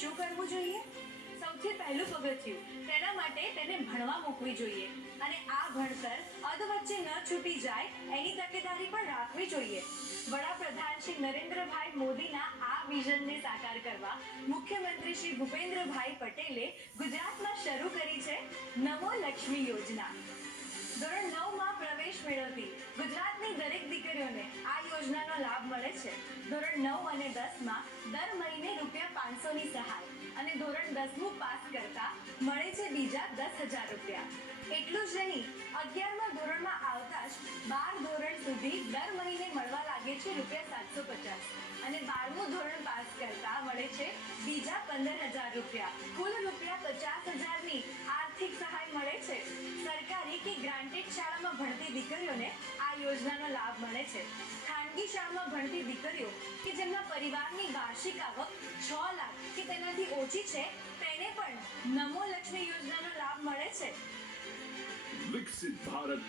શું કરવું જોઈએ? સૌથી પહેલું પગથિયું તેના માટે તેને ભણવા મૂકવી જોઈએ અને આ ભણતર અધવચ્ચે ન છૂટી જાય એની તકેદારી પણ રાખવી જોઈએ. વડાપ્રધાન શ્રી નરેન્દ્રભાઈ મોદીના આ વિઝનને સાકાર કરવા મુખ્યમંત્રી શ્રી ભૂપેન્દ્રભાઈ પટેલે ગુજરાતમાં શરૂ કરી છે નમો લક્ષ્મી યોજના. ધોરણ 9 માં પ્રવેશ મેળવતી ગુજરાતની દરેક દીકરીઓને આ યોજનાનો લાભ મળે છે. ધોરણ 9 અને 10 માં દર મહિને ₹500 ની સહાય અને ધોરણ 10મું પાસ કરતા મળે છે બીજા 10,000 રૂપિયા. એટલું જ નહીં, 11મા ધોરણમાં આવતા જ 12 ધોરણ સુધી દર મહિને મળવા લાગે છે ₹750 અને 12મું ધોરણ પાસ કરતા મળે છે બીજા 15,000 રૂપિયા. કુલ ₹50,000ની આર્થિક સહાય મળે છે. સરકારી કે ગ્રાન્ટેડ શાળામાં ભણતી દીકરીઓને આ યોજનાનો લાભ મળે છે. ખાનગી શાળામાં ભણતી દીકરીઓ કે જેમના પરિવારની વાર્ષિક આવક 6 લાખ કે તેનાથી ઓછી છે તેને પણ નમો લક્ષ્મી યોજનાનો લાભ મળે છે. વિકસિત ભારત